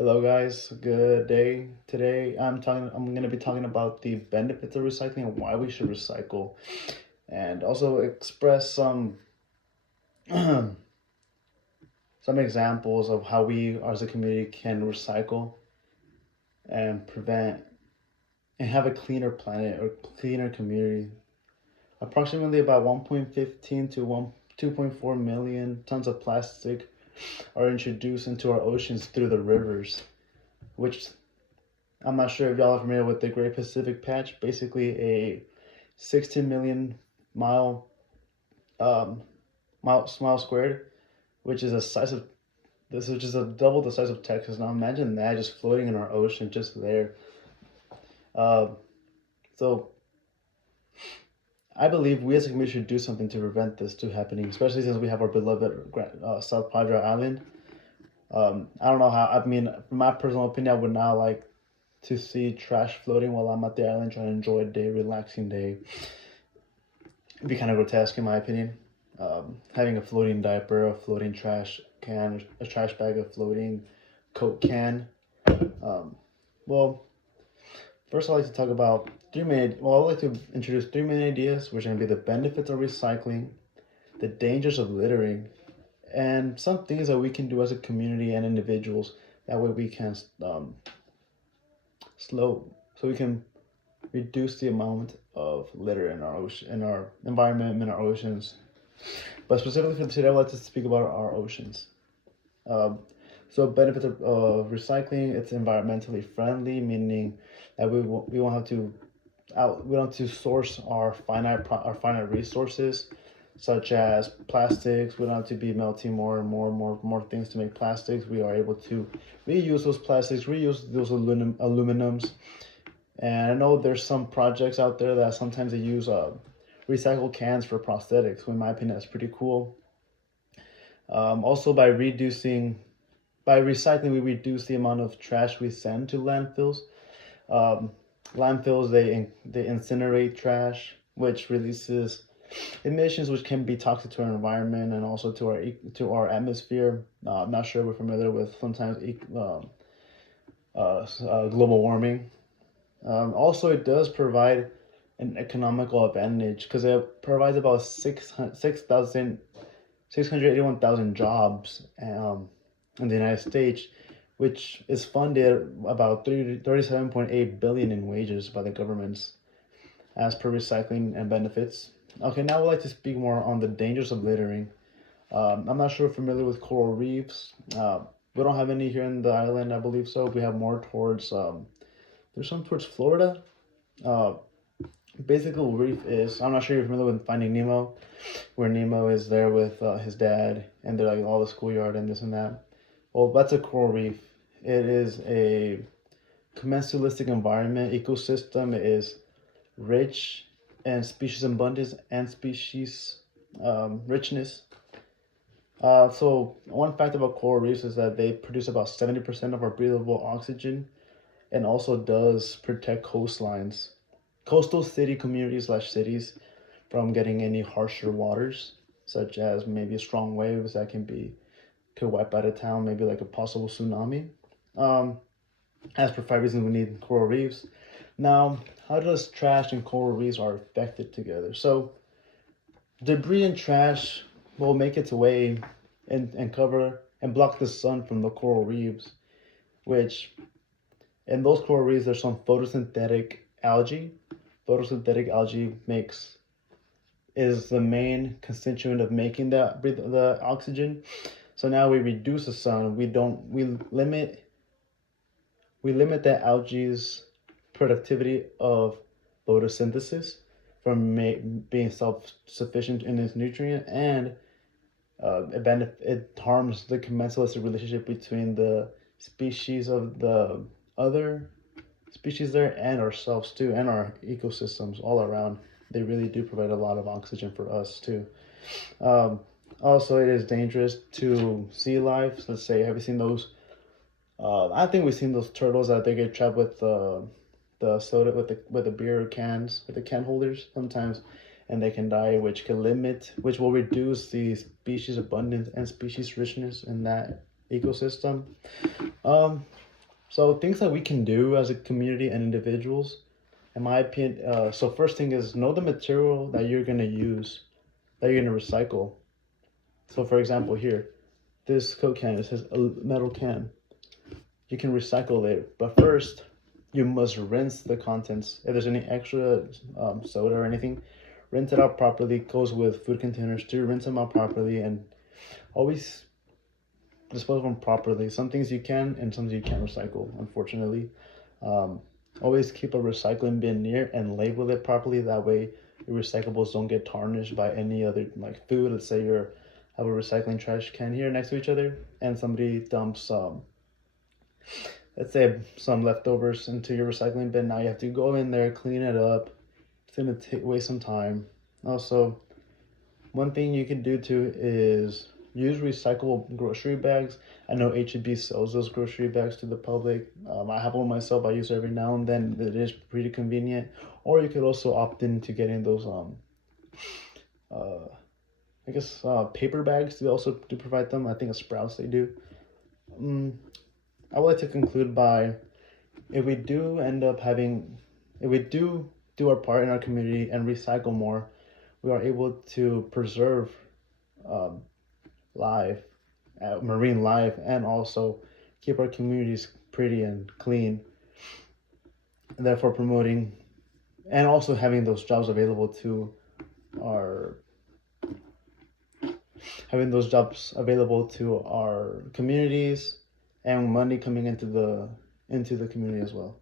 Hello guys, good day. Today I'm going to be talking about the benefits of recycling and why we should recycle, and also express some some examples of how we as a community can recycle and prevent and have a cleaner planet or cleaner community. Approximately about 1.15 to 2.4 million tons of plastic are introduced into our oceans through the rivers, which I'm not sure if y'all are familiar with the Great Pacific Patch. Basically, a 16 million mile um, mile squared, which is a size of this, which is a double the size of Texas. Now imagine that just floating in our ocean, just there. Uh, so I believe we as a community should do something to prevent this to happening, especially since we have our beloved South Padre Island. I don't know how. I mean, from my personal opinion, I would not like to see trash floating while I'm at the island trying to enjoy a day, relaxing day. It'd be kind of grotesque in my opinion. Having a floating diaper, a floating trash can, a trash bag, a floating Coke can. Um, well, first I'd like to talk about I'd like to introduce three main ideas, which are going to be the benefits of recycling, the dangers of littering, and some things that we can do as a community and individuals. That way we can slow, so we can reduce the amount of litter in our ocean, in our environment, in our oceans. But specifically for today, I'd like to speak about our oceans. Um, so benefits of recycling, it's environmentally friendly, meaning that we won't have to we don't have to source our finite resources, such as plastics. We don't have to be melting more things to make plastics. We are able to reuse those plastics, reuse those aluminums. And I know there's some projects out there that sometimes they use recycled cans for prosthetics. So in my opinion, that's pretty cool. Also, by recycling, we reduce the amount of trash we send to landfills. Um, Landfills, they incinerate trash, which releases emissions which can be toxic to our environment and also to our atmosphere. I'm not sure we're familiar with sometimes global warming. Also, it does provide an economical advantage because it provides about 681,000 jobs in the United States, which is funded about 37.8 billion in wages by the governments as per recycling and benefits. Okay, now I would like to speak more on the dangers of littering. I'm not sure if you're familiar with coral reefs. We don't have any here in the island, I believe so. We have more towards there's some towards Florida. Uh, Basically, reef is, I'm not sure you're familiar with Finding Nemo, where Nemo is there with his dad, and they're like all the schoolyard and this and that. Well, that's a coral reef. It is a commensalistic environment ecosystem. It is rich in species abundance and species richness. So one fact about coral reefs is that they produce about 70% of our breathable oxygen, and also does protect coastal city communities slash cities from getting any harsher waters, such as maybe strong waves that could wipe out a town, maybe like a possible tsunami. Um, as per five reasons we need coral reefs. Now, how does trash and coral reefs are affected together? So debris and trash will make its way and cover and block the sun from the coral reefs, which in those coral reefs there's some photosynthetic algae. Photosynthetic algae makes is the main constituent of making the oxygen. So now we reduce the sun. We limit the algae's productivity of photosynthesis from being self-sufficient in its nutrient, and it harms the commensalistic relationship between the species of the other species there and ourselves too, and our ecosystems all around. They really do provide a lot of oxygen for us too. Um, Also, it is dangerous to sea life. Let's say, have you seen those? I think we've seen those turtles that they get trapped with the soda with the beer cans with the can holders sometimes, and they can die, which will reduce the species abundance and species richness in that ecosystem. Um, So things that we can do as a community and individuals, in my opinion, so first thing is know the material that you're gonna use, that you're gonna recycle. So for example, here, this Coke can, it says a metal can. You can recycle it, but first you must rinse the contents. If there's any extra soda or anything, rinse it out properly. It goes with food containers too. Rinse them out properly and always dispose of them properly. Some things you can and some things you can't recycle, unfortunately. Um, Always keep a recycling bin near and label it properly. That way your recyclables don't get tarnished by any other like food. Let's say you have a recycling trash can here next to each other and somebody dumps let's say some leftovers into your recycling bin. Now you have to go in there, clean it up. It's gonna waste some time. Also, one thing you can do too is use recyclable grocery bags. I know H-E-B sells those grocery bags to the public. I have one myself. I use it every now and then. It is pretty convenient. Or you could also opt into getting those uh, I guess paper bags. They also do provide them. I think at Sprouts they do. I would like to conclude by if we do end up having, if we do our part in our community and recycle more, we are able to preserve um, life, marine life, and also keep our communities pretty and clean, and therefore promoting and also having those jobs available to our communities and money coming into the community as well.